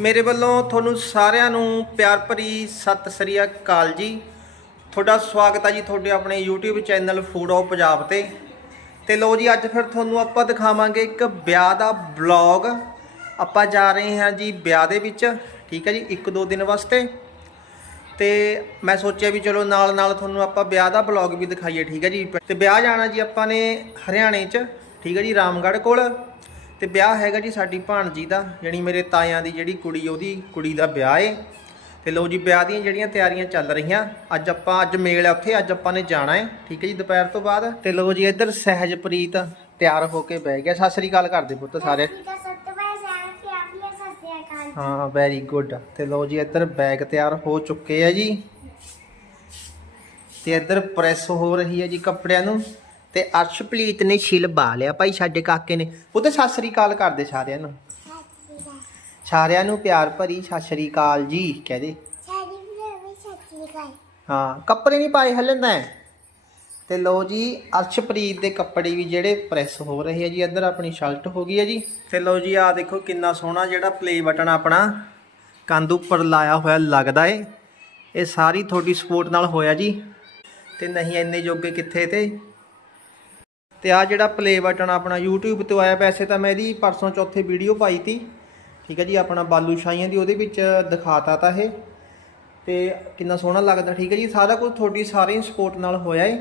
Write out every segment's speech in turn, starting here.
ਮੇਰੇ ਵੱਲੋਂ ਤੁਹਾਨੂੰ ਸਾਰਿਆਂ ਨੂੰ ਪਿਆਰ ਭਰੀ ਸਤਿ ਸ੍ਰੀ ਅਕਾਲ ਜੀ। ਤੁਹਾਡਾ ਸਵਾਗਤ ਹੈ ਜੀ ਤੁਹਾਡੇ ਆਪਣੇ YouTube channel food of Punjab ਤੇ। ਤੇ ਲੋ ਜੀ, ਅੱਜ ਫਿਰ ਤੁਹਾਨੂੰ ਆਪਾਂ ਦਿਖਾਵਾਂਗੇ ਇੱਕ ਵਿਆਹ ਦਾ ਵਲੌਗ ਆਪਾਂ ਜਾ ਰਹੇ ਹਾਂ ਜੀ ਵਿਆਹ ਦੇ ਵਿੱਚ, ਠੀਕ ਹੈ ਜੀ, ਇੱਕ ਦੋ ਦਿਨ ਵਾਸਤੇ। ਤੇ ਮੈਂ ਸੋਚਿਆ ਵੀ ਚਲੋ ਨਾਲ ਨਾਲ ਤੁਹਾਨੂੰ ਆਪਾਂ ਵਿਆਹ ਦਾ ਵਲੌਗ ਵੀ ਦਿਖਾਈਏ, ਠੀਕ ਹੈ ਜੀ। ਤੇ ਵਿਆਹ ਜਾਣਾ ਜੀ ਆਪਾਂ ਨੇ ਹਰਿਆਣੇ 'ਚ, ਠੀਕ ਹੈ ਜੀ, ਰਾਮਗੜ੍ਹ ਕੋਲ। ਤੇ ਵਿਆਹ ਹੈਗਾ ਜੀ ਸਾਡੀ ਭਾਣਜੀ ਦਾ ਯਾਨੀ ਮੇਰੇ ਤਾਇਆਂ ਦੀ ਜਿਹੜੀ ਕੁੜੀ ਉਹਦੀ ਕੁੜੀ ਦਾ ਵਿਆਹ ਏ। ਤੇ ਲੋ ਜੀ ਵਿਆਹ ਦੀਆਂ ਜਿਹੜੀਆਂ ਤਿਆਰੀਆਂ ਚੱਲ ਰਹੀਆਂ ਅੱਜ ਆਪਾਂ ਅੱਜ ਮੇਲ ਆ ਉੱਥੇ ਅੱਜ ਆਪਾਂ ਨੇ ਜਾਣਾ ਏ ਠੀਕ ਹੈ ਜੀ ਦੁਪਹਿਰ ਤੋਂ ਬਾਅਦ। ਤੇ ਲੋ ਜੀ ਇੱਧਰ ਸਹਿਜਪ੍ਰੀਤ ਤਿਆਰ ਹੋ ਕੇ ਬਹਿ ਗਿਆ। ਸਤਿ ਸ੍ਰੀ ਅਕਾਲ ਕਰਦੇ ਪੁੱਤ ਸਾਰੇ। ਹਾਂ ਵੈਰੀ ਗੁੱਡ ਤੇ ਲੋ ਜੀ ਇੱਧਰ ਬੈਗ ਤਿਆਰ ਹੋ ਚੁੱਕੇ ਆ ਜੀ। ਤੇ ਇੱਧਰ ਪ੍ਰੈਸ ਹੋ ਰਹੀ ਹੈ ਜੀ ਕੱਪੜਿਆਂ ਨੂੰ। ਤੇ ਅਰਸ਼ਪ੍ਰੀਤ ਨੇ ਛਿਲ ਬਾ ਲਿਆ। ਭਾਈ ਸਾਡੇ ਕਾਕੇ ਨੇ। ਉਹਦੇ ਸਤਿ ਸ੍ਰੀ ਅਕਾਲ ਕਰਦੇ ਸਾਰਿਆਂ ਨੂੰ। ਸਾਰਿਆਂ ਨੂੰ ਪਿਆਰ ਭਰੀ ਸਤਿ ਸ੍ਰੀ ਅਕਾਲ ਜੀ ਸੱਚੀ ਕਾਲ ਹਾਂ ਕੱਪੜੇ ਨਹੀਂ ਪਾਏ ਹਲੇ ਨਾ ਤੇ ਲੋ ਜੀ ਅਰਸ਼ਪ੍ਰੀਤ ਦੇ ਕੱਪੜੇ ਵੀ ਜਿਹੜੇ ਪ੍ਰੈਸ ਹੋ ਰਹੇ ਆ ਜੀ ਇੱਧਰ ਆਪਣੀ ਸ਼ਰਟ ਹੋ ਗਈ ਹੈ ਜੀ। ਤੇ ਲੋ ਜੀ ਆ ਦੇਖੋ ਕਿੰਨਾ ਸੋਹਣਾ ਜਿਹੜਾ ਪਲੇ ਬਟਨ ਆਪਣਾ ਕੰਧ ਉੱਪਰ ਲਾਇਆ ਹੋਇਆ ਲੱਗਦਾ ਏ। ਇਹ ਸਾਰੀ ਤੁਹਾਡੀ ਸਪੋਰਟ ਨਾਲ ਹੋਇਆ ਜੀ। ਤੇ ਨਹੀਂ ਇੰਨੇ ਜੋਗੇ ਕਿੱਥੇ ਤੇ? ਤੇ ਆ ਜਿਹੜਾ ਪਲੇ ਬਟਨ ਆਪਣਾ YouTube ਤੋਂ ਆਇਆ, ਵੈਸੇ ਤਾਂ ਮੈਂ ਇਹਦੀ ਪਰਸੋਂ ਚੌਥੇ ਵੀਡੀਓ ਪਾਈ ਤੀ। ਠੀਕ ਹੈ ਜੀ, ਆਪਣਾ ਬਾਲੂ ਸ਼ਾਹੀਆਂ ਦੀ ਉਹਦੇ ਵਿੱਚ ਦਿਖਾਤਾ ਤਾਂ ਇਹ। ਤੇ ਕਿੰਨਾ ਸੋਹਣਾ ਲੱਗਦਾ, ਠੀਕ ਹੈ ਜੀ, ਸਾਰਾ ਕੁਝ ਤੁਹਾਡੀ ਸਾਰੀ ਸਪੋਰਟ ਨਾਲ ਹੋਇਆ ਏ।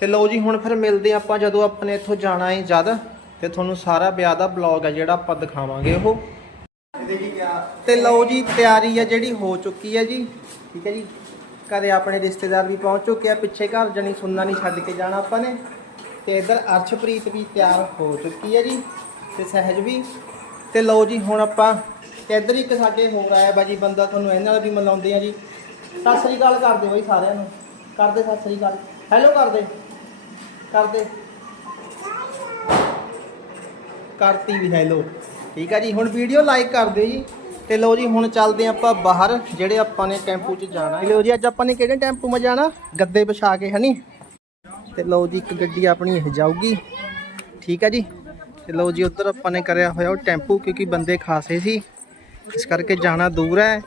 ਤੇ ਲਓ ਜੀ, ਹੁਣ ਫਿਰ ਮਿਲਦੇ ਹਾਂ ਆਪਾਂ ਜਦੋਂ ਆਪਣੇ ਇੱਥੋਂ ਜਾਣਾ ਏ ਜਦ, ਤੇ ਤੁਹਾਨੂੰ ਸਾਰਾ ਵਿਆਹ ਦਾ ਬਲੌਗ ਹੈ ਜਿਹੜਾ ਆਪਾਂ ਦਿਖਾਵਾਂਗੇ ਉਹ। ਤੇ ਲਓ ਜੀ, ਤਿਆਰੀ ਹੈ ਜਿਹੜੀ ਹੋ ਚੁੱਕੀ ਹੈ ਜੀ। ਠੀਕ ਹੈ ਜੀ, ਘਰੇ ਆਪਣੇ ਰਿਸ਼ਤੇਦਾਰ ਵੀ ਪਹੁੰਚ ਚੁੱਕੇ ਆ, ਪਿੱਛੇ ਘਰ ਜਣੀ ਸੁਣਨਾ ਨਹੀਂ ਛੱਡ ਕੇ ਜਾਣਾ ਆਪਾਂ ਨੇ। ਤੇ ਇਧਰ ਅਰਸ਼ਪ੍ਰੀਤ ਵੀ ਤਿਆਰ ਹੋ ਚੁੱਕੀ ਹੈ ਜੀ ਤੇ ਸਹਿਜ ਵੀ। ਤੇ ਲਓ ਜੀ, ਹੁਣ ਆਪਾਂ ਤੇ ਇੱਧਰ ਇੱਕ ਸਾਡੇ ਹੋਰ ਆਇਆ ਬਾਜੀ, ਬੰਦਾ ਤੁਹਾਨੂੰ ਇਹਨਾਂ ਨਾਲ ਵੀ ਮਿਲਾਉਂਦੇ ਆ ਜੀ। ਸਤਿ ਸ੍ਰੀ ਅਕਾਲ ਕਰਦੇ ਬਾਈ ਸਾਰਿਆਂ ਨੂੰ। ਕਰਦੇ ਸਤਿ ਸ੍ਰੀ ਅਕਾਲ। ਹੈਲੋ ਕਰਦੇ। ਕਰਦੇ। ਕਰਤੀ ਵੀ ਹੈਲੋ ਠੀਕ ਆ ਜੀ, ਹੁਣ ਵੀਡੀਓ ਲਾਈਕ ਕਰ ਦਿਓ ਜੀ। ਤੇ ਲਓ ਜੀ, ਹੁਣ ਚੱਲਦੇ ਹਾਂ ਆਪਾਂ ਬਾਹਰ, ਜਿਹੜੇ ਆਪਾਂ ਨੇ ਟੈਂਪੂ 'ਚ ਜਾਣਾ ਲਓ ਜੀ, ਅੱਜ ਆਪਾਂ ਨੇ ਕਿਹੜੇ ਟੈਂਪੂ ਮ ਜਾਣਾ? ਗੱਦੇ ਵਿਛਾ ਕੇ ਹਨੀ ਤੇ ਲਓ ਜੀ, ਇੱਕ ਗੱਡੀ ਆਪਣੀ ਇਹ ਜਾਊਗੀ। ਠੀਕ ਹੈ ਜੀ? ਤੇ ਲਓ ਜੀ, ਉੱਧਰ ਆਪਾਂ ਨੇ ਕਰਿਆ ਹੋਇਆ ਉਹ ਟੈਂਪੂ, ਕਿਉਂਕਿ ਬੰਦੇ ਖਾਸੇ ਸੀ। ਇਸ ਕਰਕੇ ਜਾਣਾ ਦੂਰ ਹੈ।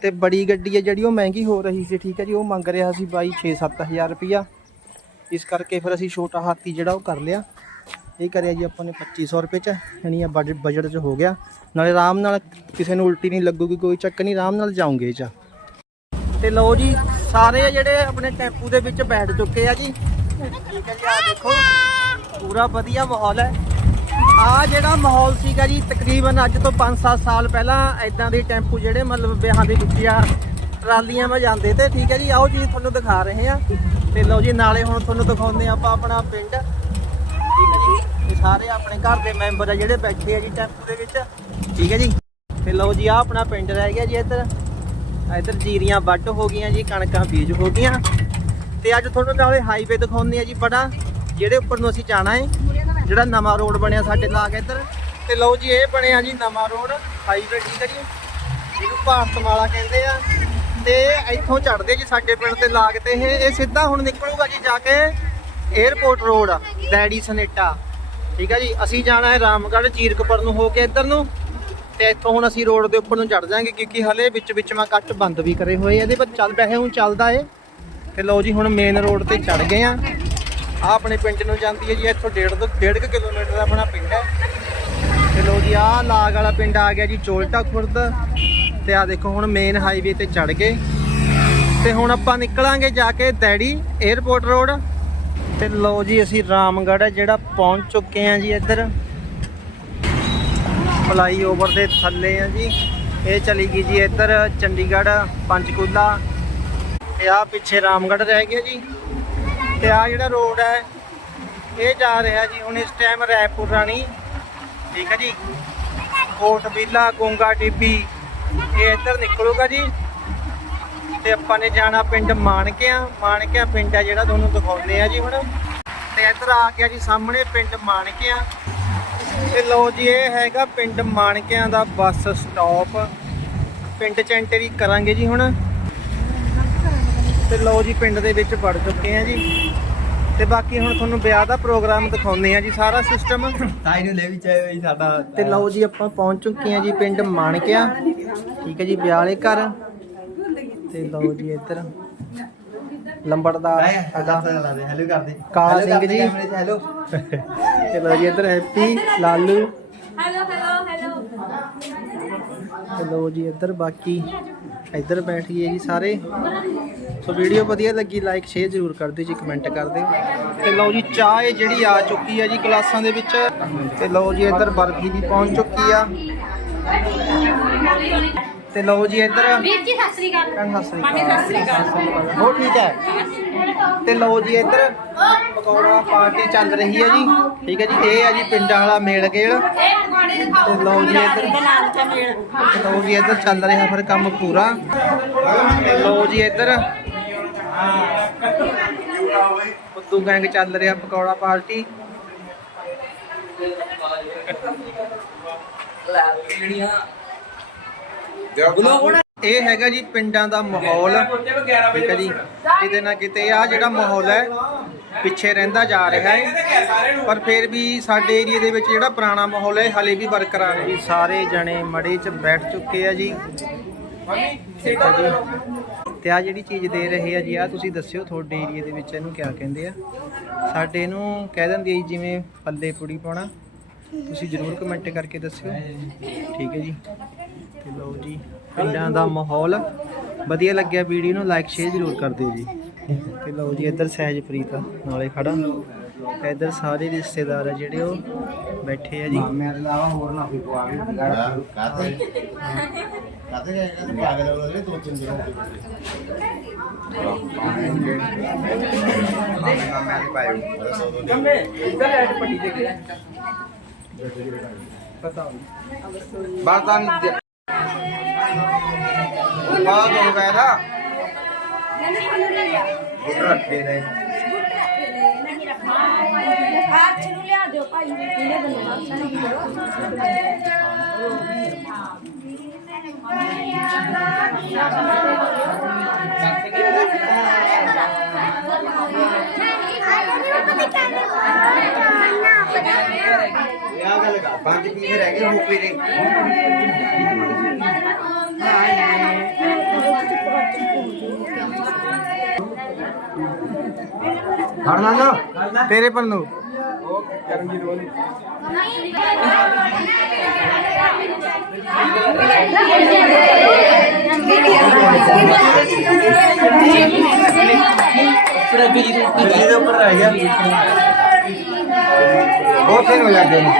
ਤੇ ਬੜੀ ਗੱਡੀ ਹੈ ਜਿਹੜੀ, ਉਹ ਮਹਿੰਗੀ ਹੋ ਰਹੀ ਸੀ। ਠੀਕ ਹੈ ਜੀ, ਉਹ ਮੰਗ ਰਿਹਾ ਸੀ ਬਾਈ 6-7000 ਰੁਪਿਆ ਇਸ ਕਰਕੇ ਫਿਰ ਅਸੀਂ ਛੋਟਾ ਹਾਥੀ ਜਿਹੜਾ, ਉਹ ਕਰ ਲਿਆ। ਇਹ ਕਰਿਆ ਜੀ ਆਪਾਂ ਨੇ 2500 ਰੁਪਏ ਚ, ਯਾਨੀ ਆ ਬਜਟ ਬਜਟ ਚ ਹੋ ਗਿਆ। ਨਾਲੇ ਆਰਾਮ ਨਾਲ ਕਿਸੇ ਨੂੰ ਉਲਟੀ ਨਹੀਂ ਲੱਗੂਗੀ, ਕੋਈ ਚੱਕ ਨਹੀਂ, ਆਰਾਮ ਨਾਲ ਜਾਉਂਗੇ ਚ। ਤੇ ਲਓ ਜੀ, ਸਾਰੇ ਜਿਹੜੇ ਆਪਣੇ ਟੈਂਪੂ ਦੇ ਵਿੱਚ ਬੈਠ ਚੁੱਕੇ ਆ ਜੀ। ਦੇਖੋ, ਪੂਰਾ ਵਧੀਆ ਮਾਹੌਲ ਹੈ। ਆ ਜਿਹੜਾ ਮਾਹੌਲ ਸੀਗਾ ਜੀ, ਤਕਰੀਬਨ ਅੱਜ ਤੋਂ 5-7 ਸਾਲ ਪਹਿਲਾਂ ਐਦਾਂ ਦੇ ਟੈਂਪੂ ਜਿਹੜੇ ਮਤਲਬ ਵਿਆਹਾਂ ਦੇ ਵਿੱਚ ਟਰਾਲੀਆਂ ਵਿੱਚ ਜਾਂਦੇ ਤੇ, ਠੀਕ ਹੈ ਜੀ, ਆਓ ਚੀਜ਼ ਤੁਹਾਨੂੰ ਦਿਖਾ ਰਹੇ ਆ ਤੇ ਲਓ ਜੀ, ਨਾਲੇ ਹੁਣ ਤੁਹਾਨੂੰ ਦਿਖਾਉਂਦੇ ਆਪਾਂ ਆਪਣਾ ਪਿੰਡ। ਠੀਕ ਹੈ ਜੀ ਇਹ ਸਾਰੇ ਆਪਣੇ ਘਰ ਦੇ ਮੈਂਬਰ ਆ ਜਿਹੜੇ ਬੈਠੇ ਆ ਜੀ ਟੈਂਪੂ ਦੇ ਵਿੱਚ। ਠੀਕ ਹੈ ਜੀ। ਤੇ ਲਓ ਜੀ ਆ ਆਪਣਾ ਪਿੰਡ ਰਹਿ ਗਿਆ ਜੀ ਇੱਧਰ। ਇੱਧਰ ਜੀਰੀਆਂ ਵੱਢ ਹੋ ਗਈਆਂ ਜੀ, ਕਣਕਾਂ ਬੀਜ ਹੋ ਗਈਆਂ। ਤੇ ਅੱਜ ਤੁਹਾਨੂੰ ਨਾਲੇ ਹਾਈਵੇ ਦਿਖਾਉਂਦੇ ਆ ਜੀ ਬੜਾ, ਜਿਹੜੇ ਉੱਪਰ ਨੂੰ ਅਸੀਂ ਜਾਣਾ ਹੈ, ਜਿਹੜਾ ਨਵਾਂ ਰੋਡ ਬਣਿਆ ਸਾਡੇ ਲਾਗ ਇੱਧਰ। ਤੇ ਲਓ ਜੀ, ਇਹ ਬਣਿਆ ਜੀ ਨਵਾਂ ਰੋਡ ਹਾਈਵੇ ਠੀਕ ਹੈ ਜੀ। ਜਿਹਨੂੰ ਭਾਰਤਮਾਲਾ ਕਹਿੰਦੇ ਆ। ਤੇ ਇੱਥੋਂ ਚੜਦੇ ਜੀ ਸਾਡੇ ਪਿੰਡ ਦੇ ਲਾਗ ਤੇ ਇਹ ਇਹ ਸਿੱਧਾ ਹੁਣ ਨਿਕਲੂਗਾ ਜੀ ਜਾ ਕੇ 에어ਪੋਰਟ ਰੋਡ ਡੈਡੀ ਸਨੇਟਾ। ਠੀਕ ਹੈ ਜੀ, ਅਸੀਂ ਜਾਣਾ ਹੈ ਰਾਮਗੜ੍ਹ, ਜੀਰਕਪੁਰ ਨੂੰ ਹੋ ਕੇ ਇੱਧਰ ਨੂੰ। ਤੇ ਇੱਥੋਂ ਹੁਣ ਅਸੀਂ ਰੋਡ ਦੇ ਉੱਪਰ ਨੂੰ ਚੜ ਜਾਾਂਗੇ ਕਿਉਂਕਿ ਹਲੇ ਵਿੱਚ ਵਿੱਚ ਮੈਂ ਕੱਟ ਬੰਦ ਵੀ ਕਰੇ ਹੋਏ ਇਹਦੇ, ਪਰ ਚੱਲ ਵੈਸੇ ਹੁਣ ਚੱਲਦਾ ਏ। ਤੇ ਲਓ ਜੀ, ਹੁਣ ਮੇਨ ਰੋਡ ਤੇ ਚੜ ਗਏ ਆ ਆ ਆਪਣੇ ਪਿੰਡ ਨੂੰ ਜਾਂਦੀ ਹੈ ਜੀ, ਇੱਥੋਂ 1.5 ਤੋਂ 1.5 ਕਿਲੋਮੀਟਰ ਦਾ ਆਪਣਾ ਪਿੰਡ ਹੈ। ਤੇ ਲਓ ਜੀ, ਆਹ ਲਾਗ ਵਾਲਾ ਪਿੰਡ ਆ ਗਿਆ ਜੀ, ਚੋਲਟਾ ਖੁਰਦ। ਤੇ ਆ ਦੇਖੋ, ਹੁਣ ਮੇਨ ਹਾਈਵੇ ਤੇ ਚੜ ਗਏ। ਤੇ ਹੁਣ ਆਪਾਂ ਨਿਕਲਾਂਗੇ ਜਾ ਕੇ ਦੈੜੀ 에어ਪੋਰਟ ਰੋਡ ਤੇ ਲਓ ਜੀ, ਅਸੀਂ ਰਾਮਗੜ੍ਹ ਹੈ, ਜਿਹੜਾ ਪਹੁੰਚ ਚੁੱਕੇ ਆ ਜੀ ਇੱਧਰ। ਫਲਾਈਓਵਰ ਦੇ ਥੱਲੇ ਆ ਜੀ। ਇਹ ਚਲੀ ਗਈ ਜੀ ਇੱਧਰ ਚੰਡੀਗੜ੍ਹ, ਪੰਚਕੂਲਾ। ਤੇ ਆ ਪਿੱਛੇ ਰਾਮਗੜ੍ਹ ਰਹਿ ਗਿਆ ਜੀ। ਤੇ ਆ ਜਿਹੜਾ ਰੋਡ ਹੈ, ਇਹ ਜਾ ਰਿਹਾ ਜੀ ਹੁਣ ਇਸ ਟਾਈਮ ਰਾਏਪੁਰ ਰਾਣੀ। ਠੀਕ ਹੈ ਜੀ? ਕੋਟ ਬੀਲਾ, ਗੁੰਗਾ ਟਿੱਬੀ, ਇਹ ਇੱਧਰ ਨਿਕਲੂਗਾ ਜੀ। ਤੇ ਆਪਾਂ ਨੇ ਜਾਣਾ ਪਿੰਡ ਮਾਨਕਿਆਂ। ਮਾਨਕਿਆਂ ਪਿੰਡ ਆ ਜਿਹੜਾ ਤੁਹਾਨੂੰ ਦਿਖਾਉਂਦੇ ਆ ਜੀ ਹੁਣ। ਤੇ ਇੱਧਰ ਆ ਗਿਆ ਜੀ ਸਾਹਮਣੇ ਪਿੰਡ ਮਾਨਕਿਆਂ। ਤੇ ਲਓ ਜੀ, ਇਹ ਹੈਗਾ ਪਿੰਡ ਮਾਨਕਿਆਂ ਦਾ ਬੱਸ ਸਟਾਪ ਪਿੰਡ ਚ ਐਂਟਰੀ ਕਰਾਂਗੇ ਜੀ ਹੁਣ। ਤੇ ਲਓ ਜੀ ਪਿੰਡ ਦੇ ਵਿੱਚ ਵੜ ਚੁੱਕੇ ਆ ਜੀ। ਤੇ ਬਾਕੀ ਹੁਣ ਤੁਹਾਨੂੰ ਵਿਆਹ ਦਾ ਪ੍ਰੋਗਰਾਮ ਦਿਖਾਉਂਦੇ ਆ ਜੀ ਸਾਰਾ ਸਿਸਟਮ ਤਾਈ ਨੂੰ ਲੈ ਵੀ ਚਾਹੇ ਬਈ ਸਾਡਾ ਤੇ ਲਓ ਜੀ ਆਪਾਂ ਪਹੁੰਚ ਚੁੱਕੇ ਆ ਜੀ ਪਿੰਡ ਮਾਣਕਿਆ। ਠੀਕ ਹੈ ਜੀ ਵਿਆਹ ਵਾਲੇ ਘਰ। ਤੇ ਲਓ ਜੀ ਇੱਧਰ। ਲੰਬੜਦਾਰ ਸਾਡਾ। ਹੈਲੋ ਕਰਦੇ ਕਾਲਾ ਸਿੰਘ ਜੀ। ਹੈਲੋ ਤੇ ਲਓ ਜੀ ਇੱਧਰ Happy Lalu. Hello hello hello ਤੇ ਲਓ ਜੀ ਇੱਧਰ ਬਾਕੀ। ਇੱਧਰ ਬੈਠ ਗਏ ਜੀ ਸਾਰੇ। ਸੋ ਵੀਡੀਓ ਵਧੀਆ ਲੱਗੀ ਲਾਈਕ ਸ਼ੇਅਰ ਜ਼ਰੂਰ ਕਰ ਦਿਓ ਜੀ ਕਮੈਂਟ ਕਰ ਦਿਓ। ਤੇ ਲਓ ਜੀ, ਚਾਹ ਇਹ ਜਿਹੜੀ ਆ ਚੁੱਕੀ ਆ ਜੀ ਗਲਾਸਾਂ ਦੇ ਵਿੱਚ। ਤੇ ਲਓ ਜੀ, ਇੱਧਰ ਬਰਫੀ ਵੀ ਪਹੁੰਚ ਚੁੱਕੀ ਆ। ਤੇ ਲਓ ਜੀ ਇੱਧਰ। ਵੀਰ ਜੀ ਸਤਿ ਸ੍ਰੀ ਅਕਾਲ। ਭੈਣ ਸਤਿ ਸ੍ਰੀ ਮਾਮੀ ਸਤਿ ਸ੍ਰੀ ਅਕਾਲ। ਹੋ ਠੀਕ ਹੈ? ਤੇ ਲਓ ਜੀ ਇੱਧਰ ਪਕੌੜਾ ਪਾਰਟੀ ਚੱਲ ਰਹੀ ਹੈ ਜੀ। ਠੀਕ ਹੈ ਜੀ ਇਹ ਆ ਜੀ ਪਿੰਡਾਂ ਵਾਲਾ ਮੇਲ ਗੇਲ। ਤੇ ਲਓ ਜੀ ਇੱਧਰ। ਤੇ ਲਓ ਜੀ ਇੱਧਰ ਚੱਲ ਰਿਹਾ ਫਿਰ ਕੰਮ ਪੂਰਾ। ਤੇ ਲਓ ਜੀ ਇੱਧਰ। ਫੁੱਦੂ ਗੈਂਗ ਚੱਲ ਰਿਹਾ ਪਕੌੜਾ ਪਾਰਟੀ। ਇਹ ਹੈਗਾ ਜੀ ਪਿੰਡਾਂ ਦਾ ਮਾਹੌਲ। ਠੀਕ ਹੈ ਜੀ। ਕਿਤੇ ਨਾ ਕਿਤੇ ਆ ਜਿਹੜਾ ਮਾਹੌਲ ਹੈ ਪਿੱਛੇ ਰਹਿੰਦਾ ਜਾ ਰਿਹਾ ਹੈ। ਪਰ ਫਿਰ ਵੀ ਸਾਡੇ ਏਰੀਆ ਦੇ ਵਿੱਚ ਜਿਹੜਾ ਪੁਰਾਣਾ ਮਾਹੌਲ ਹੈ ਹਲੇ ਵੀ ਬਰਕਰਾਰ ਹੈ। ਜੀ ਸਾਰੇ ਜਣੇ ਮੜੇ 'ਚ ਬੈਠ ਚੁੱਕੇ ਆ ਜੀ। ਠੀਕ ਹੈ ਜੀ। ਤੇ ਆ ਜਿਹੜੀ ਚੀਜ਼ ਦੇ ਰਹੇ ਆ ਜੀ ਆ ਤੁਸੀਂ ਦੱਸਿਓ ਤੁਹਾਡੇ ਏਰੀਆ ਦੇ ਵਿੱਚ ਇਹਨੂੰ ਕਿਆ ਕਹਿੰਦੇ ਆ? ਸਾਡੇ ਇਹਨੂੰ ਕਹਿ ਦਿੰਦੇ ਆ ਜੀ ਜਿਵੇਂ ਪੱਲੇ ਪੁੜੀ ਪਾਉਣਾ। ਤੁਸੀਂ ਜਰੂਰ ਕਮੈਂਟ ਕਰਕੇ ਦੱਸਿਓ। ਠੀਕ ਹੈ ਜੀ। ਤੇ ਲਓ ਜੀ ਪਿੰਡਾਂ ਦਾ ਮਾਹੌਲ। ਵਧੀਆ ਲੱਗਿਆ ਵੀਡੀਓ ਨੂੰ ਲਾਈਕ ਸ਼ੇਅਰ ਜ਼ਰੂਰ ਕਰ ਦਿਓ ਜੀ। ਤੇ ਲਓ ਜੀ ਇੱਧਰ ਸਹਿਜਪ੍ਰੀਤ ਆ ਨਾਲੇ ਖੜਾ। ਤੇ ਇੱਧਰ ਸਾਰੇ ਰਿਸ਼ਤੇਦਾਰ ਆ ਜਿਹੜੇ ਉਹ ਬੈਠੇ ਆ ਜੀ। ਮੇਰੇ ਇਲਾਵਾ ਹੋਰ ਨਾ ਕੋਈ ਪਵਾਵੇ ਕਾਤੇ ਕਾਤੇ ਗਏ? ਪਾਗਲ ਹੋ ਗਏ ਦੋ ਤਿੰਨ ਦਿਨ ਹੋ ਬਾਤਾਂ ਬਾਤ ਹੋ ਗਿਆ ਨਾ। ਰੱਖੇ ਨੇ। ਆਪ ਨੂੰ ਲਿਆ ਦਿਓ ਭਾਈ ਇਹਨੇ ਬਣਵਾ ਇਹ ਗੱਲ ਕਰ ਪੰਜ ਪੀਸ ਰਹਿ ਗਏ ਮੁੱਕੀ ਦੇ। ਹਰ ਨਾ ਤੇਰੇ ਪਰ ਨੂੰ। ਬਿਜਲੀ ਦੇ ਉੱਪਰ ਰਹਿ ਗਿਆ। ਬਹੁਤ ਦਿਨ ਹੋ ਜਾਂਦੇ ਨੇ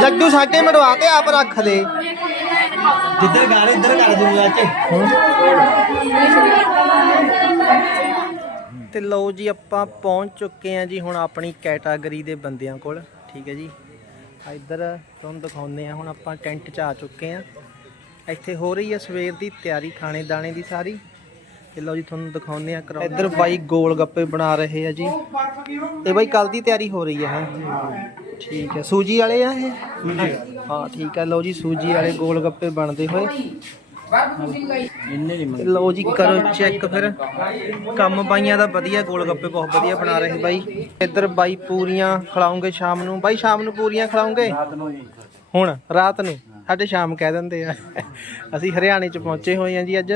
ਲੱਡੂ ਸਾਡੇ ਮੜਵਾ ਤੇ ਆਪ ਰੱਖ ਲੈ ਜਿੱਧਰ ਗਾਣੇ ਇੱਧਰ ਕਰ ਦੂੰਗਾ ਚ ਤੇ ਲਓ ਜੀ ਆਪਾਂ ਪਹੁੰਚ ਚੁੱਕੇ ਆ ਜੀ ਹੁਣ ਆਪਣੀ ਕੈਟਾਗਰੀ ਦੇ ਬੰਦਿਆਂ ਕੋਲ। ਠੀਕ ਹੈ ਜੀ। ਇੱਧਰ ਤੁਹਾਨੂੰ ਦਿਖਾਉਂਦੇ ਆ ਹੁਣ ਆਪਾਂ ਟੈਂਟ 'ਚ ਆ ਚੁੱਕੇ ਆ ਇੱਥੇ ਹੋ ਰਹੀ ਆ ਸਵੇਰ ਦੀ ਤਿਆਰੀ ਖਾਣੇ ਦਾਣੇ ਦੀ ਸਾਰੀ। ਤੇ ਲਓ ਜੀ ਤੁਹਾਨੂੰ ਦਿਖਾਉਂਦੇ ਆ ਕਰਾਓ ਇੱਧਰ ਬਾਈ ਗੋਲ ਗੱਪੇ ਬਣਾ ਰਹੇ ਆ ਜੀ। ਇਹ ਬਾਈ ਕੱਲ ਦੀ ਤਿਆਰੀ ਹੋ ਰਹੀ ਹੈ ਹੈ ਠੀਕ ਹੈ। ਸੂਜੀ ਵਾਲੇ ਆ ਇਹ? ਹਾਂ ਠੀਕ ਹੈ। ਲਓ ਜੀ ਸੂਜੀ ਵਾਲੇ ਗੋਲ ਗੱਪੇ ਬਣਦੇ ਹੋਏ। ਤੇ ਲਓ ਜੀ ਕਰੋ ਚੈੱਕ ਫਿਰ। ਕੰਮ ਬਾਈਆਂ ਦਾ ਵਧੀਆ ਗੋਲ ਗੱਪੇ ਬਹੁਤ ਵਧੀਆ ਬਣਾ ਰਹੇ ਬਾਈ। ਇੱਧਰ ਬਾਈ ਪੂਰੀਆਂ ਖਿਲਾਉਂਗੇ ਸ਼ਾਮ ਨੂੰ। ਬਾਈ ਸ਼ਾਮ ਨੂੰ ਪੂਰੀਆਂ ਖਿਲਾਉਂਗੇ? ਹੁਣ? ਰਾਤ ਨੂੰ? ਸਾਡੇ ਸ਼ਾਮ ਕਹਿ ਦਿੰਦੇ ਆ। ਅਸੀਂ ਹਰਿਆਣੇ ਚ ਪਹੁੰਚੇ ਹੋਏ ਆ ਜੀ ਅੱਜ।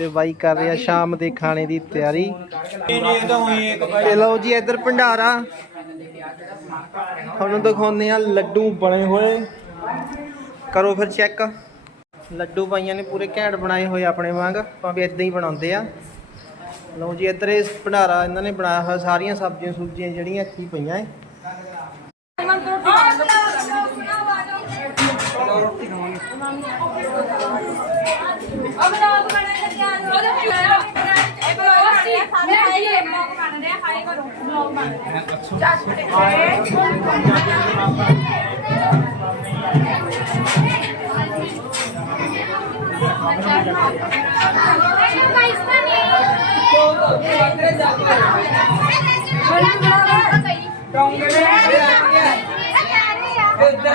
ਤੇ ਬਾਈ ਕਰ ਰਿਹਾ ਸ਼ਾਮ ਦੇ ਖਾਣੇ ਦੀ ਤਿਆਰੀ। ਤੇ ਲਓ ਜੀ ਇੱਧਰ ਭੰਡਾਰਾ। ਤੁਹਾਨੂੰ ਦਿਖਾਉਂਦੇ ਆ ਲੱਡੂ ਬਣੇ ਹੋਏ। ਕਰੋ ਫਿਰ ਚੈੱਕ। ਲੱਡੂ ਪਾਈਆਂ ਨੇ ਪੂਰੇ ਘੈਂਟ ਬਣਾਏ ਹੋਏ ਆਪਣੇ ਵਾਂਗ ਭਾਵੇਂ ਇਦਾਂ ਹੀ ਬਣਾਉਂਦੇ ਆ ਲਓ ਜੀ ਇੱਧਰ ਇਹ ਭੰਡਾਰਾ ਇਹਨਾਂ ਨੇ ਬਣਾਇਆ ਹੋਇਆ, ਸਾਰੀਆਂ ਸਬਜ਼ੀਆਂ ਸੁਬਜ਼ੀਆਂ ਜਿਹੜੀਆਂ ਇੱਥੇ ਪਈਆਂ ਏ Don't get it.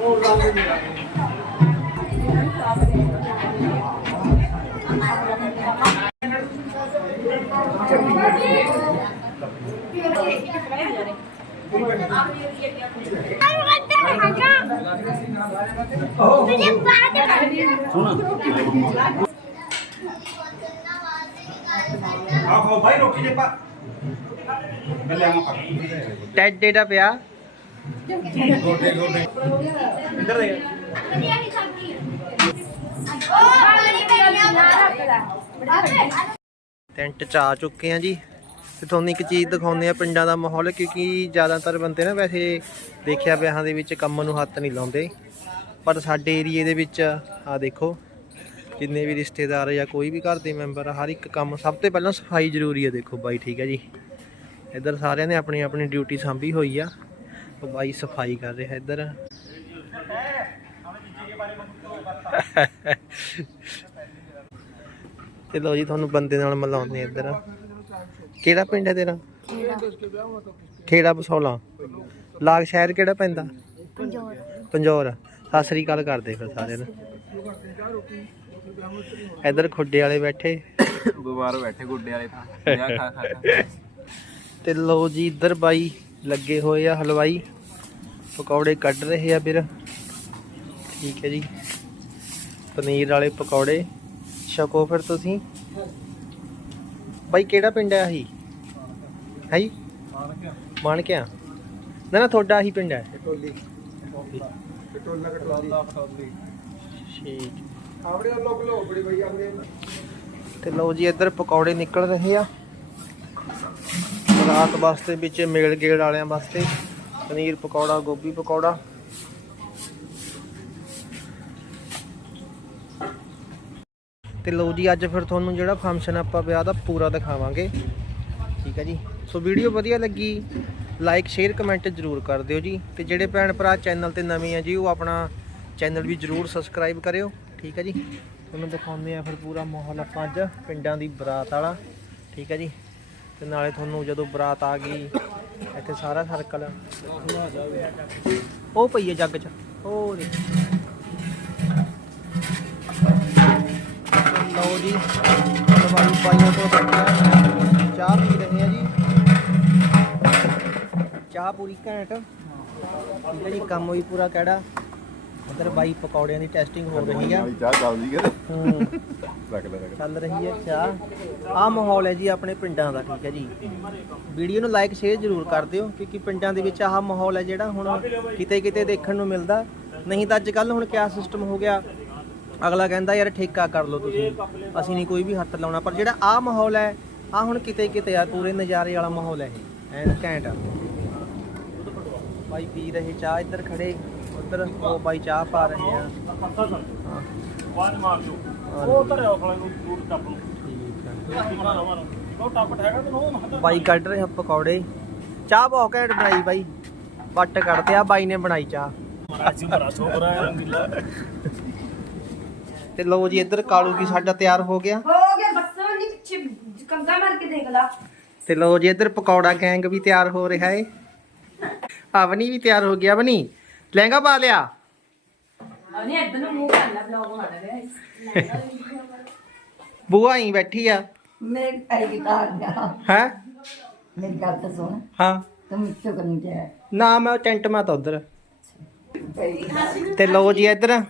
ਬਣਾ ਲੱਗਿਆ ਉਹਦੇ ਫਿਰ ਇਹ ਬਲੌਗ ਸੀ ਮੈਂ ਇਹ ਬਲੌਗ ਬਣ ਰਿਹਾ ਹਾਈ ਤੇ ਤੁਹਾਨੂੰ ਇੱਕ ਚੀਜ਼ ਦਿਖਾਉਂਦੇ ਆ ਪਿੰਡਾਂ ਦਾ ਮਾਹੌਲ, ਕਿਉਂਕਿ ਜ਼ਿਆਦਾਤਰ ਬੰਦੇ ਨਾ ਵੈਸੇ ਦੇਖਿਆ ਵਿਆਹਾਂ ਦੇ ਵਿੱਚ ਕੰਮ ਨੂੰ ਹੱਥ ਨਹੀਂ ਲਾਉਂਦੇ। ਪਰ ਸਾਡੇ ਏਰੀਏ ਦੇ ਵਿੱਚ ਆ ਦੇਖੋ, ਜਿੰਨੇ ਵੀ ਰਿਸ਼ਤੇਦਾਰ ਜਾਂ ਕੋਈ ਵੀ ਘਰ ਦੇ ਮੈਂਬਰ, ਹਰ ਇੱਕ ਕੰਮ ਸਭ ਤੋਂ ਪਹਿਲਾਂ ਸਫ਼ਾਈ ਜ਼ਰੂਰੀ ਹੈ ਦੇਖੋ ਬਾਈ, ਠੀਕ ਹੈ ਜੀ। ਇੱਧਰ ਸਾਰਿਆਂ ਨੇ ਆਪਣੀ ਆਪਣੀ ਡਿਊਟੀ ਸੰਭੀ ਹੋਈ ਆ। ਉਹ ਬਾਈ ਸਫ਼ਾਈ ਕਰ ਰਿਹਾ ਇੱਧਰ। ਤੇ ਲੋ ਜੀ, ਤੁਹਾਨੂੰ ਬੰਦੇ ਨਾਲ ਮਿਲਾਉਂਦੇ ਇੱਧਰ। ਕਿਹੜਾ ਪਿੰਡ ਹੈ ਤੇਰਾ? ਖੇੜਾ ਬਸੌਲਾ। ਲਾਗ ਸ਼ਹਿਰ ਕਿਹੜਾ ਪੈਂਦਾ ਪੰਜੌਰ। ਸਤਿ ਸ੍ਰੀ ਅਕਾਲ ਕਰਦੇ ਫਿਰ ਸਾਰਿਆਂ ਨੂੰ। ਇੱਧਰ ਖੁੱਡੇ ਵਾਲੇ ਬੈਠੇ। ਬਿਮਾਰ ਬੈਠੇ ਗੁੱਡੇ ਵਾਲੇ ਤਾਂ। ਵਿਆਹ ਖਾ ਖਾ ਕੇ ਤੇ ਲੋ ਜੀ ਇੱਧਰ ਬਾਈ ਲੱਗੇ ਹੋਏ ਆ ਹਲਵਾਈ। ਪਕੌੜੇ ਕੱਢ ਰਹੇ ਆ ਵੀਰ ਠੀਕ ਹੈ ਜੀ। ਪਨੀਰ ਵਾਲੇ ਪਕੌੜੇ। ਛਕੋ ਫਿਰ ਤੁਸੀਂ। ਬਾਈ ਕਿਹੜਾ ਪਿੰਡ ਹੈ ਆਹੀ ਹੈ ਜੀ? ਮਾਣਕਿਆ ਨਾ ਨਾ ਤੁਹਾਡਾ ਆਹੀ ਪਿੰਡ ਹੈ। ਟੋਲੀ ਟੋਲਾ ਕਟੋਲੀ। ਠੀਕ। ਆਪਣੇ ਲੋਕ ਲੋ ਬੜੀ ਬਈ ਆਪਣੇ ਤੇ ਲਓ ਜੀ ਇੱਧਰ ਪਕੌੜੇ ਨਿਕਲ ਰਹੇ ਆ। ਰਾਤ ਵਾਸਤੇ ਵਿੱਚ ਮੇਲ ਗੇੜ ਵਾਲਿਆਂ ਵਾਸਤੇ। ਪਨੀਰ ਪਕੌੜਾ ਗੋਭੀ ਪਕੌੜਾ। ਤੇ ਲਓ ਜੀ, ਅੱਜ ਫਿਰ ਤੁਹਾਨੂੰ ਜਿਹੜਾ ਫੰਕਸ਼ਨ ਆਪਾਂ ਵਿਆਹ ਦਾ ਪੂਰਾ ਦਿਖਾਵਾਂਗੇ। ਠੀਕ ਹੈ ਜੀ? ਸੋ ਵੀਡੀਓ ਵਧੀਆ ਲੱਗੀ ਲਾਈਕ ਸ਼ੇਅਰ ਕਮੈਂਟ ਜ਼ਰੂਰ ਕਰ ਦਿਓ ਜੀ। ਤੇ ਜਿਹੜੇ ਭੈਣ ਭਰਾ ਚੈਨਲ ਤੇ ਨਵੇਂ ਆ ਜੀ, ਉਹ ਆਪਣਾ ਚੈਨਲ ਵੀ ਜ਼ਰੂਰ ਸਬਸਕ੍ਰਾਈਬ ਕਰਿਓ। ਠੀਕ ਹੈ ਜੀ? ਤੁਹਾਨੂੰ ਦਿਖਾਉਂਦੇ ਆ ਫਿਰ ਪੂਰਾ ਮਾਹੌਲ ਆਪਾਂ ਅੱਜ, ਪਿੰਡਾਂ ਦੀ ਬਰਾਤ ਵਾਲਾ। ਠੀਕ ਹੈ ਜੀ? ਤੇ ਨਾਲੇ ਤੁਹਾਨੂੰ ਜਦੋਂ ਬਰਾਤ ਆ ਗਈ, ਇੱਥੇ ਸਾਰਾ ਸਰਕਲ ਉਹ ਪਈ ਹੈ ਜੱਗ 'ਚ। ਉਹ ਦੇ ਲਓ ਜੀ ਹਲਵਾਈ ਪਾਈਆਂ ਤੋਂ ਬੈਠਿਆ ਚਾਹ ਪੀ ਰਹੇ ਆ ਜੀ। ਚਾਹ ਪੂਰੀ ਘੈਂਟ। ਠੀਕ ਹੈ ਜੀ ਕੰਮ ਵੀ ਪੂਰਾ ਕਿਹੜਾ? ਉਧਰ ਬਾਈ ਪਕੌੜਿਆਂ ਦੀ ਟੈਸਟਿੰਗ ਹੋ ਰਹੀ ਆ। ਚਾਹ ਚੱਲਦੀ ਹੂੰ। ਰੱਖ ਲੈ ਰੱਖ ਚੱਲ ਰਹੀ ਹੈ ਚਾਹ। ਆਹ ਮਾਹੌਲ ਹੈ ਜੀ ਆਪਣੇ ਪਿੰਡਾਂ ਦਾ ਠੀਕ ਹੈ ਜੀ। ਵੀਡੀਓ ਨੂੰ ਲਾਈਕ ਸ਼ੇਅਰ ਜ਼ਰੂਰ ਕਰ ਦਿਓ ਕਿਉਂਕਿ ਪਿੰਡਾਂ ਦੇ ਵਿੱਚ ਆਹ ਮਾਹੌਲ ਹੈ ਜਿਹੜਾ ਹੁਣ ਕਿਤੇ ਕਿਤੇ ਦੇਖਣ ਨੂੰ ਮਿਲਦਾ। ਨਹੀਂ ਤਾਂ ਅੱਜ ਕੱਲ ਹੁਣ ਕਿਆ ਸਿਸਟਮ ਹੋ ਗਿਆ? ਅਗਲਾ ਕਹਿੰਦਾ ਯਾਰ ਠੇਕਾ ਕਰ ਲਓ ਤੁਸੀਂ। ਅਸੀਂ ਨਹੀਂ ਕੋਈ ਵੀ ਹੱਥ ਲਾਉਣਾ। ਪਰ ਜਿਹੜਾ ਆਹ ਮਾਹੌਲ ਹੈ ਆਹ ਹੁਣ ਕਿਤੇ ਕਿਤੇ ਆ ਪੂਰੇ ਨਜ਼ਾਰੇ ਵਾਲਾ ਮਾਹੌਲ ਹੈ ਇਹ। ਐਨ ਘੈਂਟ ਆ। ਬਾਈ ਪੀ ਰਹੇ ਚਾਹ ਇੱਧਰ ਖੜੇ। ਉੱਧਰ ਉਹ ਬਾਈ ਚਾਹ ਪਾ ਰਹੇ ਆ। ਮਾਰ ਦਿਓ। ਉਹ ਧਰਿਆ ਨੂੰ ਦੂਰ ਟੱਪ ਨੂੰ। ਆ। ਬਾਈ ਕੱਢ ਰਿਹਾ ਪਕੌੜੇ। ਚਾਹ ਬਹੁਤ ਘੈਂਟ ਬਣਾਈ ਬਾਈ। ਵੱਟ ਕੱਢਦੇ ਆ ਬਾਈ ਨੇ ਬਣਾਈ ਚਾਹ। ਬੜਾ ਹੈ ਤੇ ਲਓ ਜੀ ਇੱਧਰ ਕਾਲੂ ਵੀ ਸਾਡਾ ਤਿਆਰ ਹੋ ਗਿਆ। ਹੋ ਗਿਆ ਬੱਸਾਂ ਨਹੀਂ ਪਿੱਛੇ ਕੰਗਾ ਮਾਰ ਕੇ ਦੇਖ ਲਾ। ਤੇ ਲਓ ਜੀ ਇੱਧਰ ਪਕੌੜਾ ਗੈਂਗ ਵੀ ਤਿਆਰ ਹੋ ਰਿਹਾ ਏ। ਅਵਨੀ ਵੀ ਤਿਆਰ ਹੋ ਗਿਆ ਅਵਨੀ ਲਹਿੰਗਾ ਪਾ ਲਿਆ। ਉਹਨੇ ਇੱਧਰ ਨੂੰ ਮੂੰਹ ਕਰ ਲੈ ਬਲੌਗ ਬਣਾ ਰਿਹਾ ਬੂਆ ਹੀ ਬੈਠੀ ਆ। ਮੇਰੇ ਆਈ ਗਿਟਾਰ ਨਾ ਹੈ? ਮੇਰੀ ਗੱਲ ਤਾਂ ਸੁਣ। ਹਾਂ। ਤੂੰ ਮਿੱਠੋ ਕਰਨ ਜਾ ਨਾ ਮੈਂ ਟੈਂਟ ਮੈਂ ਤਾਂ ਉਧਰ ਤੇ ਲਓ ਜੀ ਇੱਧਰ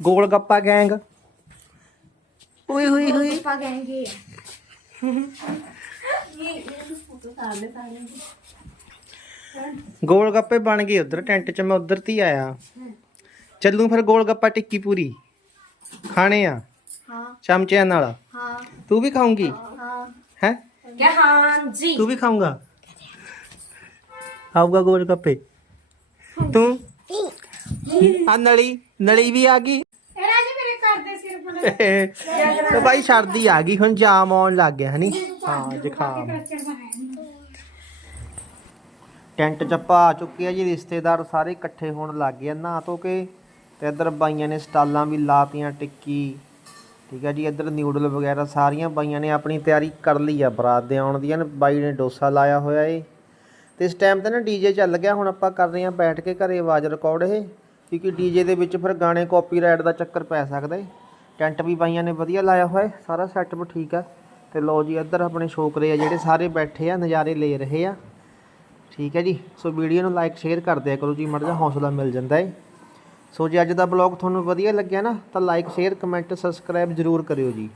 ਗੋਲ ਗੱਪਾ ਗੈਂਗ। ਉਈ ਹੋਈ ਹੋਈ पा गएंगे ਗੋਲ ਗੱਪੇ ਬਣ ਗਏ ਉਧਰ ਟੈਂਟ 'ਚ ਮੈਂ ਉਧਰ ਤੀ ਆਇਆ ਚੱਲੂ ਫਿਰ ਗੋਲ ਗੱਪਾ ਟਿੱਕੀ ਪੂਰੀ ਖਾਣੇ ਆ ਹਾਂ ਚਮਚਿਆਂ ਨਾਲ ਹਾਂ ਤੂੰ ਵੀ ਖਾਉਂਗੀ ਹਾਂ ਹੈ ਕਿ ਹਾਂ ਜੀ ਤੂੰ ਵੀ ਖਾਊਂਗਾ ਆਊਗਾ ਗੋਲ ਗੱਪੇ ਤੂੰ ਆ ਨਲੀ ਨਲੀ ਵੀ ਆ ਗਈ ਤੇ ਬਾਈ ਸਰਦੀ ਆ ਗਈ, ਹੁਣ ਜਾਮ ਆਉਣ ਲੱਗ ਗਿਆ, ਹਨੀ। ਹਾਂ ਜ਼ੁਕਾਮ ਟੈਂਟ ਚ ਆਪਾਂ ਆ ਚੁੱਕੇ ਆ ਜੀ, ਰਿਸ਼ਤੇਦਾਰ ਸਾਰੇ ਇਕੱਠੇ ਹੋਣ ਲੱਗ ਗਏ ਆ, ਨਹਾ ਧੋ ਕੇ ਤੇ ਇੱਧਰ ਬਾਈਆਂ ਨੇ ਸਟਾਲਾਂ ਵੀ ਲਾਤੀਆਂ, ਟਿੱਕੀ। ਠੀਕ ਆ ਜੀ, ਇੱਧਰ ਨਿਊਡਲ ਵਗੈਰਾ ਸਾਰੀਆਂ ਬਾਈਆਂ ਨੇ ਆਪਣੀ ਤਿਆਰੀ ਕਰ ਲਈ ਆ, ਬਰਾਤ ਦੇ ਆਉਣ ਦੀ ਐਨ ਬਾਈ ਨੇ ਡੋਸਾ ਲਾਇਆ ਹੋਇਆ ਏ। ਤੇ ਇਸ ਟਾਈਮ ਤੇ ਨਾ ਡੀਜੇ ਚੱਲ ਗਿਆ, ਹੁਣ ਆਪਾਂ ਕਰ ਰਹੇ ਆ ਬੈਠ ਕੇ ਘਰੇ ਆਵਾਜ਼ ਰਿਕਾਰਡ ਇਹ, ਕਿਉਂਕਿ ਡੀਜੇ ਦੇ ਵਿੱਚ ਫਿਰ ਗਾਣੇ ਕਾਪੀਰਾਈਟ ਦਾ ਚੱਕਰ ਪੈ ਸਕਦਾ ਏ। ਟੈਂਟ ਵੀ ਬਾਈਆਂ ਨੇ, ਵਧੀਆ ਲਾਇਆ ਹੋਇਆ ਸਾਰਾ ਸੈਟਅਪ ਠੀਕ ਆ ਤੇ ਲੋ ਜੀ, ਇੱਧਰ ਆਪਣੇ ਛੋਕਰੇ ਆ ਜਿਹੜੇ ਸਾਰੇ ਬੈਠੇ ਆ, ਨਜ਼ਾਰੇ ਲੈ ਰਹੇ ਆ। ਠੀਕ ਹੈ ਜੀ, ਸੋ ਵੀਡੀਓ ਨੂੰ ਲਾਈਕ ਸ਼ੇਅਰ ਕਰ ਦਿਆ ਕਰੋ ਜੀ ਮਰਜ਼ਾ ਜਿਹਾ ਹੌਸਲਾ ਮਿਲ ਜਾਂਦਾ ਏ ਸੋ ਜੇ ਅੱਜ ਦਾ ਬਲੌਗ ਤੁਹਾਨੂੰ ਵਧੀਆ ਲੱਗਿਆ ਨਾ, ਤਾਂ ਲਾਈਕ ਸ਼ੇਅਰ ਕਮੈਂਟ ਸਬਸਕ੍ਰਾਈਬ ਜ਼ਰੂਰ ਕਰਿਓ ਜੀ।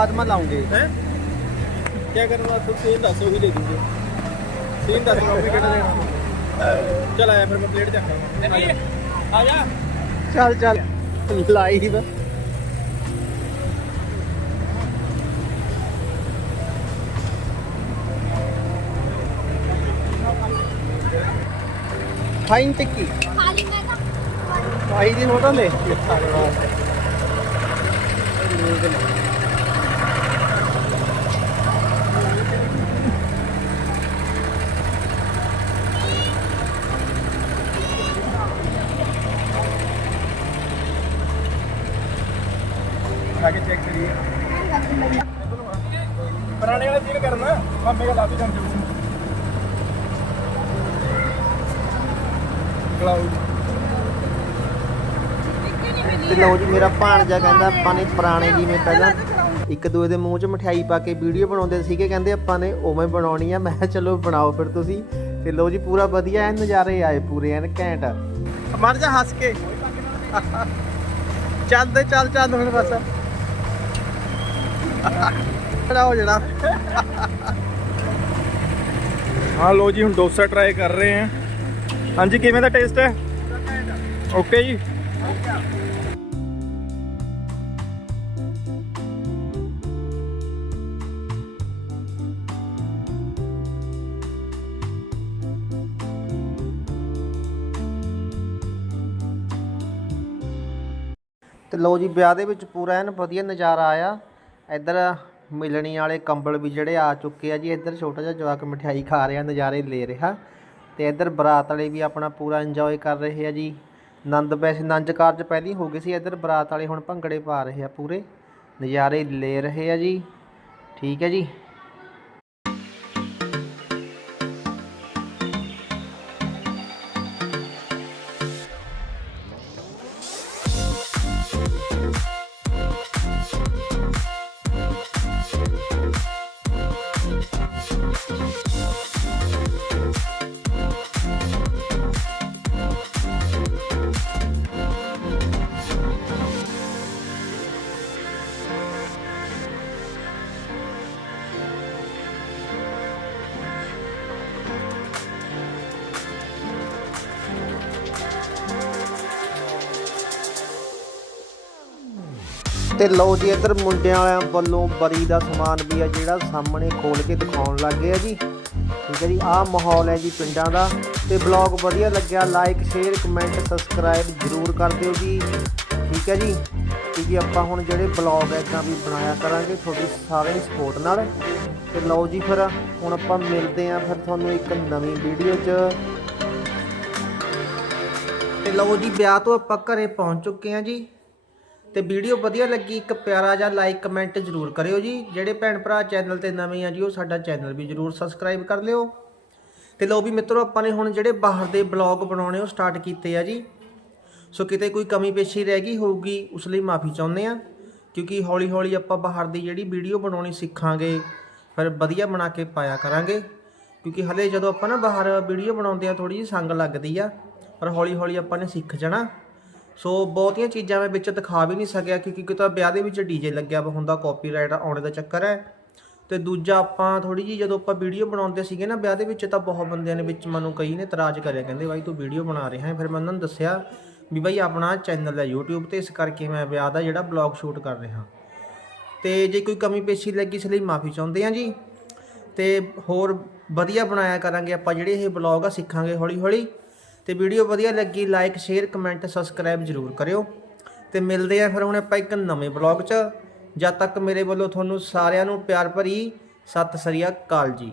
ਬਾਤ ਮੈਂ ਲਾਉਂਗੇ। ਹੈ? ਕੀ ਕਰਨਾ ਤੂੰ ਸੀਨ ਦੱਸੋ ਵੀ ਦੇ ਦੂੰਗੇ ਸੀਨ ਦੱਸ ਰੋ ਵੀ ਕਿਹੜਾ ਦੇਣਾ ਚਲ ਆਇਆ ਫਿਰ ਮੈਂ ਪਲੇਟ ਚੱਕ ਆ ਜਾ। ਚੱਲ ਚੱਲ। ਲਾਈਵ। ਫਾਈਨ ਟਿੱਕੀ? ਖਾਲੀ ਮੈਂ ਤਾਂ। ਭਾਈ ਦੀ ਫੋਟੋ ਲੈ ਆਗੇ ਚੈੱਕ ਕਰੀਏ ਪੁਰਾਣੇ ਵਾਲਾ ਸੀਨ ਕਰਨਾ ਮਾਮੇ ਦਾ ਲਾਪੀ ਜੰਮ ਜੂ ਕਲਾਉਡ ਤੇ ਲਓ ਜੀ, ਮੇਰਾ ਭਾਣਜਾ ਕਹਿੰਦਾ ਆਪਾਂ ਨੇ ਪੁਰਾਣੇ ਜਿਵੇਂ ਪਹਿਲਾਂ ਇੱਕ ਦੂਏ ਦੇ ਮੂੰਹ 'ਚ ਮਠਿਆਈ ਪਾ ਕੇ ਵੀਡੀਓ ਬਣਾਉਂਦੇ ਸੀਗੇ, ਕਹਿੰਦੇ ਆਪਾਂ ਨੇ ਉਵੇਂ ਬਣਾਉਣੀ ਆ। ਮੈਂ ਕਿਹਾ ਚਲੋ ਬਣਾਓ ਫਿਰ ਤੁਸੀਂ। ਤੇ ਲਓ ਜੀ, ਪੂਰਾ ਵਧੀਆ ਐਨ ਨਜ਼ਾਰੇ ਆਏ ਪੂਰੇ, ਐਨ ਘੈਂਟ ਮਰ ਜਾ ਹੱਸ ਕੇ। ਚੱਲ ਚੱਲ ਚੱਲ ਹੁਣ ਬਸ। ਖੜਾ ਹੋ ਜਿਹੜਾ ਹਾਂ ਲੋ ਜੀ, ਹੁਣ ਡੋਸਾ ਟਰਾਈ ਕਰ ਰਹੇ ਹਾਂ ਹਾਂਜੀ, ਕਿਵੇਂ ਦਾ ਟੇਸਟ ਹੈ? ਓਕੇ ਜੀ। ਲਓ ਜੀ, ਵਿਆਹ ਦੇ ਵਿੱਚ ਪੂਰਾ ਐਨ ਵਧੀਆ ਨਜ਼ਾਰਾ ਆਇਆ। ਇੱਧਰ ਮਿਲਣੀ ਵਾਲੇ ਕੰਬਲ ਵੀ ਜਿਹੜੇ ਆ ਚੁੱਕੇ ਆ ਜੀ। ਇੱਧਰ ਛੋਟਾ ਜਿਹਾ ਜਵਾਕ ਮਠਿਆਈ ਖਾ ਰਿਹਾ, ਨਜ਼ਾਰੇ ਲੈ ਰਿਹਾ। ਤੇ ਇੱਧਰ ਬਰਾਤ ਵਾਲੇ ਵੀ ਆਪਣਾ ਪੂਰਾ ਇੰਜੋਏ ਕਰ ਰਹੇ ਆ ਜੀ। ਨੰਦ ਵੈਸੇ ਨੰਜ ਕਾਰਜ ਪਹਿਲੀ ਹੋ ਗਏ ਸੀ, ਇੱਧਰ ਬਰਾਤ ਵਾਲੇ ਹੁਣ ਭੰਗੜੇ ਪਾ ਰਹੇ ਆ ਪੂਰੇ। ਨਜ਼ਾਰੇ ਲੈ ਰਹੇ ਆ ਜੀ। ਠੀਕ ਹੈ ਜੀ। ਤੇ ਲਓ ਜੀ ਇੱਧਰ ਮੁੰਡਿਆਂ ਵਾਲਿਆਂ ਵੱਲੋਂ ਬਰੀ ਦਾ ਸਮਾਨ ਵੀ ਆ ਜਿਹੜਾ ਸਾਹਮਣੇ ਖੋਲ ਕੇ ਦਿਖਾਉਣ ਲੱਗੇ ਆ ਜੀ। ਠੀਕ ਹੈ ਜੀ, ਆਹ ਮਾਹੌਲ ਹੈ ਜੀ ਪਿੰਡਾਂ ਦਾ ਤੇ ਬਲੌਗ ਵਧੀਆ ਲੱਗਿਆ ਲਾਈਕ ਸ਼ੇਅਰ ਕਮੈਂਟ ਸਬਸਕ੍ਰਾਈਬ ਜ਼ਰੂਰ ਕਰ ਦਿਓ ਜੀ। ਠੀਕ ਹੈ ਜੀ ਕਿਉਂਕਿ ਆਪਾਂ ਹੁਣ ਜਿਹੜੇ ਬਲੌਗ ਇਦਾਂ ਵੀ ਬਣਾਇਆ ਕਰਾਂਗੇ ਤੁਹਾਡੀ ਸਾਰਿਆਂ ਦੀ ਸਪੋਰਟ ਨਾਲ। ਤੇ ਲਓ ਜੀ ਫਿਰ ਹੁਣ ਆਪਾਂ ਮਿਲਦੇ ਆਂ ਫਿਰ ਤੁਹਾਨੂੰ ਇੱਕ ਨਵੀਂ ਵੀਡੀਓ 'ਚ। ਤੇ ਲਓ ਜੀ, ਵਿਆਹ ਤੋਂ ਆਪਾਂ ਘਰੇ ਪਹੁੰਚ ਚੁੱਕੇ ਆਂ ਜੀ। ਤੇ ਵੀਡੀਓ ਵਧੀਆ ਲੱਗੀ, ਇੱਕ ਪਿਆਰਾ ਜਿਹਾ ਲਾਈਕ ਕਮੈਂਟ ਜ਼ਰੂਰ ਕਰਿਓ ਜੀ। ਜਿਹੜੇ ਭੈਣ ਭਰਾ ਚੈਨਲ ਤੇ ਨਵੇਂ ਆ ਜੀ, ਉਹ ਸਾਡਾ ਚੈਨਲ ਵੀ ਜ਼ਰੂਰ ਸਬਸਕ੍ਰਾਈਬ ਕਰ ਲਿਓ। ਤੇ ਲੋ ਵੀ ਮਿੱਤਰੋ, ਆਪਾਂ ਨੇ ਹੁਣ ਜਿਹੜੇ ਬਾਹਰ ਦੇ ਬਲੌਗ ਬਣਾਉਣੇ, ਉਹ ਸਟਾਰਟ ਕੀਤੇ ਆ ਜੀ। ਸੋ ਕਿਤੇ ਕੋਈ ਕਮੀ ਪੇਸ਼ੀ ਰਹਿ ਗਈ ਹੋਊਗੀ, ਉਸ ਲਈ ਮਾਫੀ ਚਾਹੁੰਦੇ ਆ। ਕਿਉਂਕਿ ਹੌਲੀ ਹੌਲੀ ਆਪਾਂ ਬਾਹਰ ਦੀ ਜਿਹੜੀ ਵੀਡੀਓ ਬਣਾਉਣੀ ਸਿੱਖਾਂਗੇ, ਫਿਰ ਵਧੀਆ ਬਣਾ ਕੇ ਪਾਇਆ ਕਰਾਂਗੇ। ਕਿਉਂਕਿ ਹਲੇ ਜਦੋਂ ਆਪਾਂ ਨਾ ਬਾਹਰ ਵੀਡੀਓ ਬਣਾਉਂਦੇ ਆ ਥੋੜੀ ਜਿਹੀ ਸੰਗ ਲੱਗਦੀ ਆ, ਪਰ ਹੌਲੀ ਹੌਲੀ ਆਪਾਂ ਨੇ ਸਿੱਖ ਜਾਣਾ। ਸੋ ਬਹੁਤੀਆਂ ਚੀਜ਼ਾਂ ਮੈਂ ਵਿੱਚ ਦਿਖਾ ਵੀ ਨਹੀਂ ਸਕਿਆ ਕਿਉਂਕਿ ਤਾਂ ਵਿਆਹ ਦੇ ਵਿੱਚ ਡੀਜੇ ਲੱਗਿਆ ਵਾ, ਹੁੰਦਾ ਕਾਪੀਰਾਈਟ ਆਉਣੇ ਦਾ ਚੱਕਰ ਹੈ। ਤੇ ਦੂਜਾ ਆਪਾਂ ਥੋੜੀ ਜੀ ਜਦੋਂ ਆਪਾਂ ਵੀਡੀਓ ਬਣਾਉਂਦੇ ਸੀਗੇ ਨਾ ਵਿਆਹ ਦੇ ਵਿੱਚ ਤਾਂ ਬਹੁਤ ਬੰਦਿਆਂ ਨੇ ਵਿੱਚ ਮੈਨੂੰ ਕਈ ਨੇ ਇਤਰਾਜ਼ ਕਰਿਆ, ਕਹਿੰਦੇ ਬਾਈ ਤੂੰ ਵੀਡੀਓ ਬਣਾ ਰਿਹਾ ਹੈ। ਫਿਰ ਮੈਂ ਉਹਨਾਂ ਨੂੰ ਦੱਸਿਆ ਵੀ ਬਾਈ ਆਪਣਾ ਚੈਨਲ ਹੈ YouTube ਤੇ, ਇਸ ਕਰਕੇ ਮੈਂ ਵਿਆਹ ਦਾ ਜਿਹੜਾ ਬਲੌਗ ਸ਼ੂਟ ਕਰ ਰਿਹਾ। ਤੇ ਜੇ ਕੋਈ ਕਮੀ ਪੇਸ਼ੀ ਲੱਗੀ, ਇਸ ਲਈ ਮਾਫੀ ਚਾਹੁੰਦੇ ਹਾਂ ਜੀ। ਤੇ ਹੋਰ ਵਧੀਆ ਬਣਾਇਆ ਕਰਾਂਗੇ ਆਪਾਂ ਜਿਹੜੇ ਇਹ ਬਲੌਗ ਆ, ਸਿੱਖਾਂਗੇ ਹੌਲੀ ਹੌਲੀ ਤੇ ਵੀਡੀਓ ਵਧੀਆ ਲੱਗੀ ਲਾਈਕ ਸ਼ੇਅਰ ਕਮੈਂਟ ਸਬਸਕ੍ਰਾਈਬ ਜ਼ਰੂਰ ਕਰਿਓ। ਤੇ ਮਿਲਦੇ ਆ ਫਿਰ ਹੁਣ ਆਪਾਂ ਇੱਕ ਨਵੇਂ ਬਲੌਗ 'ਚ। ਜਦ ਤੱਕ ਮੇਰੇ ਵੱਲੋਂ ਤੁਹਾਨੂੰ ਸਾਰਿਆਂ ਨੂੰ ਪਿਆਰ ਭਰੀ ਸਤਿ ਸ੍ਰੀ ਅਕਾਲ ਜੀ।